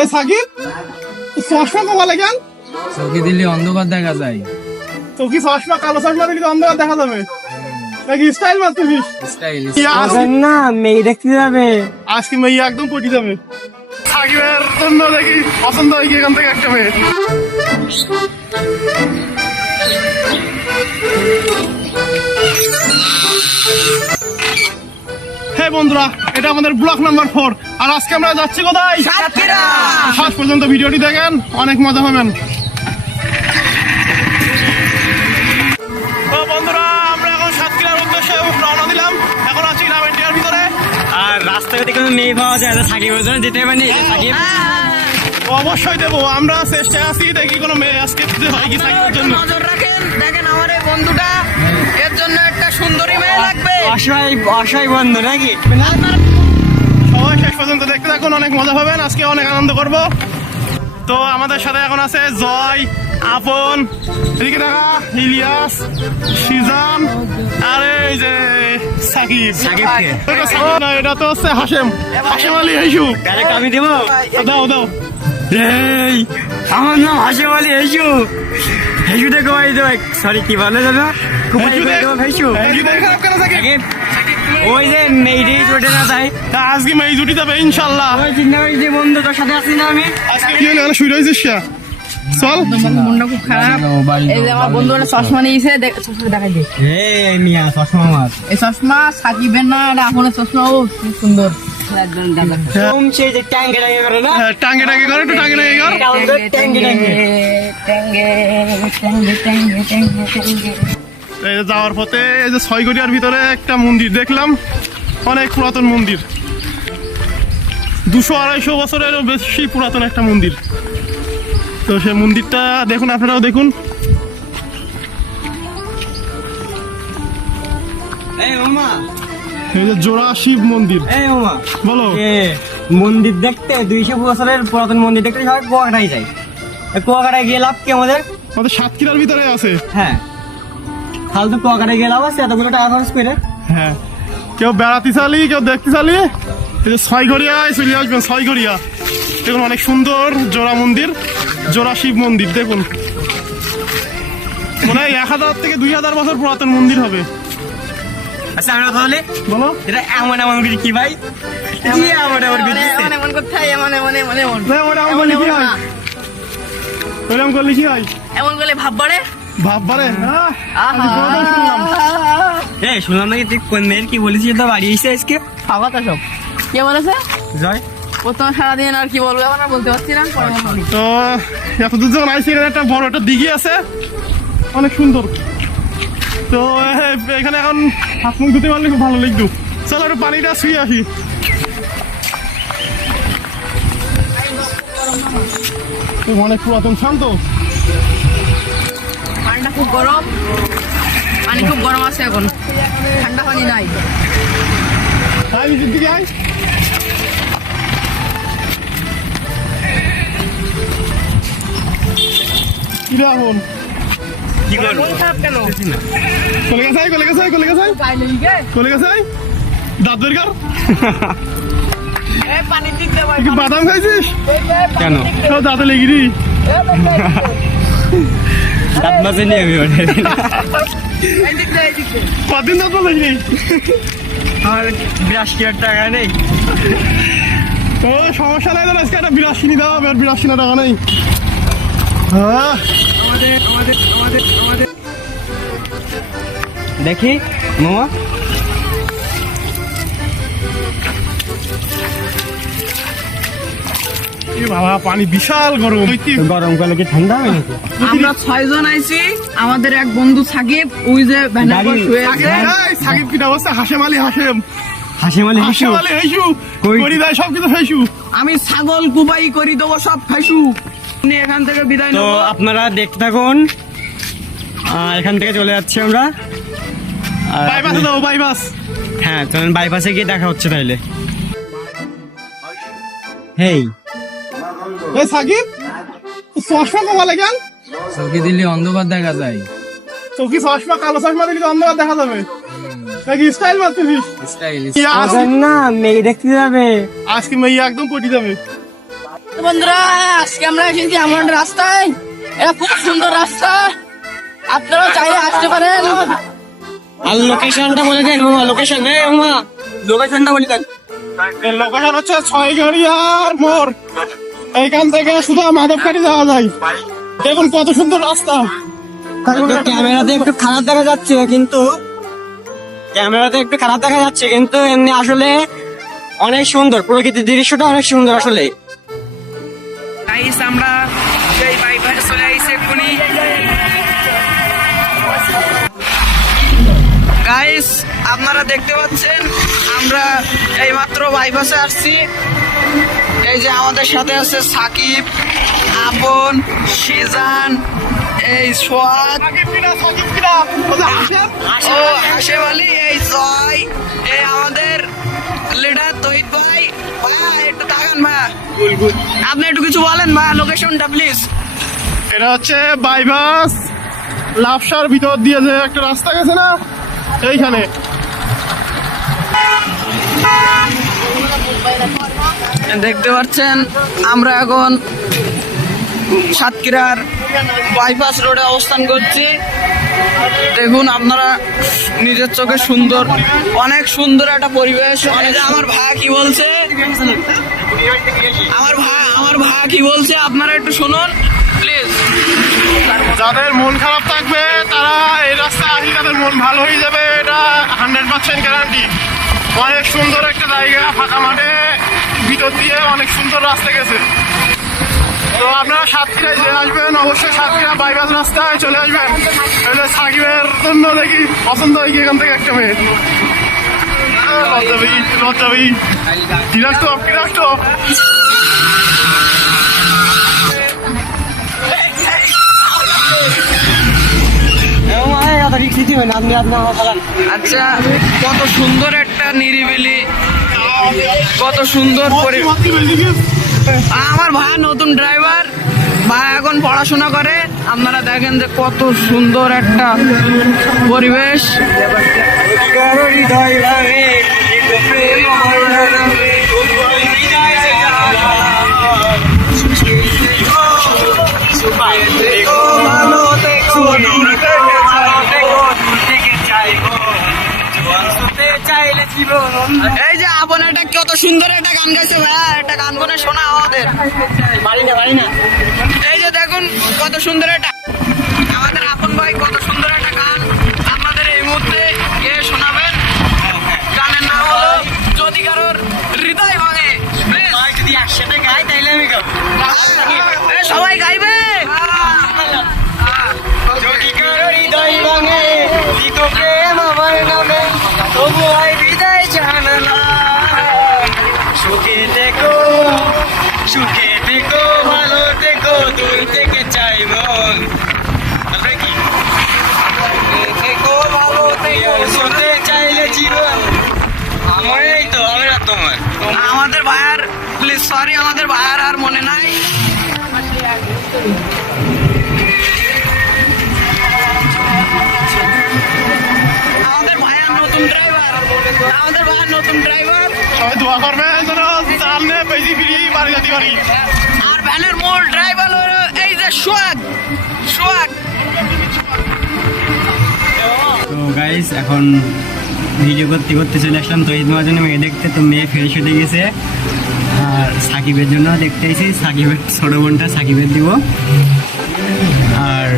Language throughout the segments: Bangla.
এ সাকিব চশমা কমালে কেন চোখে দিলে অন্ধকার দেখা যায়। তো চশমা কালো চশমা দিলে অন্ধকার দেখা যাবে? নাকি স্টাইল মারতেছিস? স্টাইল আজকে না মেয়ে দেখতে যাবে। আজকে মেয়ে একদম পটি যাবে। সাকিবের জন্য দেখি পছন্দ হয় কি এখান থেকে একটা মেয়ে? বন্ধুরা এটা আমাদের ব্লক নাম্বার ফোর আর আজকে আমরা যাচ্ছি কোথায়? শেষ পর্যন্ত ভিডিওটি দেখেন অনেক মজা পাবেন। বন্ধুরা আমরা এখন সাতক্ষীরার উদ্দেশ্যে রওনা দিলাম। এখন আছি গ্রাম ইন্ডিয়ার ভিতরে। আর রাস্তাঘাটে কোনো মেয়ে পাওয়া যায় না সাকিবের যেতে পারি সাকিব। অবশ্যই দেবো আমরা চেষ্টায় আছি দেখি কোনো মেয়ে আজকে হয় কি নজর রাখেন দেখেন আমার এই বন্ধুটা এর জন্য একটা সুন্দরী অসহায় অসহায় বন্ধু নাকি? সবাই শেষ পর্যন্ত দেখতে থাকুন অনেক মজা পাবেন আজকে অনেক আনন্দ করব। তো আমাদের সাথে এখন আছে জয় আপন এদিকে দেখা ইলিয়াস সিজান আর এই যে সাকিব। সাকিব এটা তো হচ্ছে হাসেম হাসেম আলী হেসু ডাইরেক্ট আমি দেবো? দাও দাও। এই আমার নাম হাসিম আলী হেসু দেখো ভাই সরি কি বলে দাদা? সাকিব ওই যে মেয়েটি চটে না তাই তা আজকে মেয়ে জুটি যাবে ইনশাল্লাহ। ওই চিন্তা করি যে বন্ধু তোর সাথে আছি না আমি। আজকে কি হলো? শুয়ে রয়েছিস? চল। মনটা খুব খারাপ। এই যে আমার বন্ধু একটা চশমা নিয়েছে দেখ- চশমা দেখাই দে। এই মিয়া চশমা আমার। এই চশমা সাকিবের না চশমা ও সুন্দর। ট্যাঙ্কে ট্যাঙ্কে করে না? হ্যাঁ, টাঙ্গে টাঙ্গে কর একটু টাঙ্গে টাঙ্গে কর। ট্যাঙ্কে এই যে যাওয়ার পথে এই যে ছয়গড়িয়ার ভিতরে একটা মন্দির দেখলাম। অনেক পুরাতন মন্দির। দুশো আড়াইশো বছরেরও বেশি পুরাতন একটা মন্দির। তো সেই মন্দিরটা দেখুন আপনারাও দেখুন। এই যে জোড়া শিব মন্দির। বলো। মন্দির দেখতে দুইশো বছরের পুরাতন মন্দির দেখতে সবাই কুয়াকাটাই যায় কুয়াকাটায় গিয়ে লাভ কি আমাদের? আমাদের সাতক্ষীরার ভিতরে আছে। হ্যাঁ। ফালতু গিয়ে লাভ আছে এতগুলো টাকা খরচ করে। হ্যাঁ। কেউ বেড়াতে চালি কেউ দেখতে চালি। এই যে ছয়গড়িয়ায় চলে আসবেন ছয়গড়িয়া দেখুন অনেক সুন্দর জোড়া মন্দির জোড়া শিব মন্দির দেখুন। মনে হয় এক হাজার থেকে দুই হাজার বছর পুরাতন মন্দির হবে। আচ্ছা আমরা তাহলে বলো। এটা এমন এমন করে কি ভাই? কি এমন এমন করে? দিচ্ছে? এমন এমন করতে হয় এমন এমন এমন এমন। এমন করলে কি হয় এমন করলে ভাব বাড়ে ভাব বাড়ে শুনলাম এই শুনলাম নাকি তুই কোন মেয়ের কি বলেছিস? তো বাড়ি এসে আজকে। খাওয়া তো সব। কে বলেছে? জয়। প্রথম সারাদিন আর কি বলব এখন আর বলতে পারছি না তো এত দূর যখন আইসি একটা বড় একটা দিঘি আছে। অনেক সুন্দর। তো এখানে এখন হাত মুখ ধুতে পারলে খুব ভালো লাগতো। চলো একটু পানিটা শুয়ে আসি। অনেক পুরাতন শান্ত। পানিটা খুব গরম। পানি খুব গরম আছে এখন। ঠান্ডা পানি নাই। দিকে আয়। কি করব খারাপ কেন? কলে কলে কলে কলে দাঁত বের কর বাদাম খাইছিস? কেন? সব দাঁতে লেগিরি সাত মাসে নিয়ে আমি। কদিন দাঁত আমার বিরাশ টাকা নেই। ও সমস্যা নাই তো আজকে একটা বিরাশি নি দেওয়া আর বিরাশি না টাকা নেই। হ্যাঁ দেখি মামা। বাবা পানি বিশাল গরম। গরমকালে কি ঠান্ডা আমরা ছয়জন আইছি। আমাদের এক বন্ধু সাকিব ওই যে গাড়ি- শুয়ে আছে। সাকিব কি অবস্থা? হাসেম আলী হাসেম। হাসি মালি হাসি আলী হেসু। কই? করি দেয় সব কিছু হেসু। আমি ছাগল কুবাই করি দেবো সব উনি এখান থেকে বিদায় তো আপনারা দেখতে থাকুন। আর এখান থেকে চলে যাচ্ছি আমরা। বাইপাসে যাব বাইপাস হ্যাঁ চলুন বাইপাসে গিয়ে দেখা হচ্ছে তাইলে। হেই। এ সাকিব চশমা কমালে কেন চোখে দিলে অন্ধকার দেখা যায়। তো চশমা কালো চশমা দিলে অন্ধকার দেখা যাবে। নাকি স্টাইল মারতেছিস? স্টাইল না মেয়ে দেখতে যাবে। আজকে মেয়ে একদম পটি যাবে। তো বন্ধুরা আজকে আমরা এসেছি এমন একটা রাস্তায়। এটা খুব সুন্দর রাস্তা। আপনারাও চাইলে আসতে পারেন। আর লোকেশনটা বলে দেন মামা লোকেশন এ মামা লোকেশনটা বলে দেন। লোকেশন হচ্ছে ছয় গড়িয়ার মোড়। এইখান থেকে শুধু মাধবকারি যাওয়া যায়। দেখুন কত সুন্দর রাস্তা। ক্যামেরাতে একটু খারাপ দেখা যাচ্ছে কিন্তু ক্যামেরাতে একটু খারাপ দেখা যাচ্ছে কিন্তু এমনি আসলে অনেক সুন্দর। প্রকৃতির দৃশ্যটা অনেক সুন্দর আসলে। আমরা আপনারা দেখতে পাচ্ছেন, আমরা এইমাত্র বাইপাসে আসছি। এই যে আমাদের সাথে আছে সাকিব, আপন, সিজান, এই সোহাগ? ও আলী, এই জয়, এই আমাদের লিডার তহিদ ভাই। একটু তাকান ভাই। আপনি একটু কিছু বলেন ভাই লোকেশনটা প্লিজ এটা হচ্ছে বাইপাস, লাফসার ভিতর দিয়ে যে একটা রাস্তা গেছে না, এইখানে। দেখতে পাচ্ছেন, আমরা এখন সাতক্ষীরার বাইপাস রোডে অবস্থান করছি। দেখুন, আপনারা নিজের চোখে সুন্দর, অনেক সুন্দর একটা পরিবেশ। অনেক আমার ভা কি বলছে? আমার ভা আমার ভা কি বলছে? আপনারা একটু শুনুন। প্লিজ যাদের মন খারাপ থাকবে, তারা এই রাস্তায় আসলে তাদের মন ভালো হয়ে যাবে। এটা হান্ড্রেড পার্সেন্ট গ্যারান্টি অনেক সুন্দর একটা জায়গা ফাঁকা মাঠে ভিতর দিয়ে অনেক সুন্দর রাস্তা গেছে তো আপনারা সাতক্ষীরায় যে আসবেন অবশ্যই সাতক্ষীরা বাইপাস রাস্তায় চলে আসবেন এটা সাকিবের জন্য দেখি পছন্দ হয় কি এখান থেকে একটা মেয়ে লজ্জাবি লজ্জাবি আচ্ছা কত সুন্দর একটা নিরিবিলি। কত সুন্দর পরি- আমার ভাই নতুন ড্রাইভার ভাই এখন পড়াশোনা করে। আপনারা দেখেন যে কত সুন্দর একটা পরিবেশ। এই যে আপন এটা কত সুন্দর একটা গান গাইছে ভাই একটা গান গুনে শোনা আমাদের। এই যে দেখুন কত সুন্দর একটা এই তো আমার আর তোমার। আমাদের ভাইয়ার প্লিজ সরি আমাদের ভাইয়ার আর মনে নাই। আমাদের ভাইয়ার নতুন ড্রাইভার আমাদের ভাইয়ার নতুন ড্রাইভার সবাই দোয়া করবেন যেন সামনে বেশি ফিরি বাড়ি যেতে পারি আর ভ্যানের মূল ড্রাইভার হলো এই যে সোয়াগ সোয়াগ তো গাইস এখন ভিডিও করতে করতে চলে আসলাম। তো ঈদ জন্য মেয়ে দেখতে তো মেয়ে ফ্রেশ হতে গেছে। আর সাকিবের জন্য দেখতে এসেছি। সাকিবের ছোটো বোনটা সাকিবের দিব। আর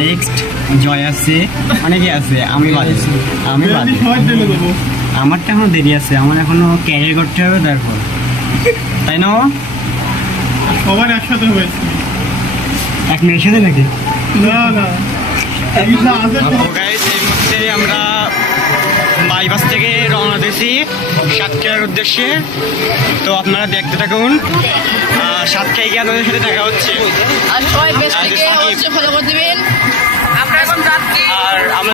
নেক্সট জয় আছে। অনেকে আছে আমি বাদে। আমি বাদে। দেবো আমারটা এখনও দেরি আছে। আমার এখনও ক্যারিয়ার করতে হবে তারপর। তাই না সবার একসাথে হয়েছে। এক মেয়ের সাথে নাকি? না না। এই আমরা বাইপাস থেকে রওনা দিয়েছি সাতক্ষীরার উদ্দেশ্যে। তো আপনারা দেখতে থাকুন। আর সাতক্ষীরায় গিয়ে আপনাদের সাথে দেখা হচ্ছে। আর আমরা এখন যাচ্ছি। আর আমরা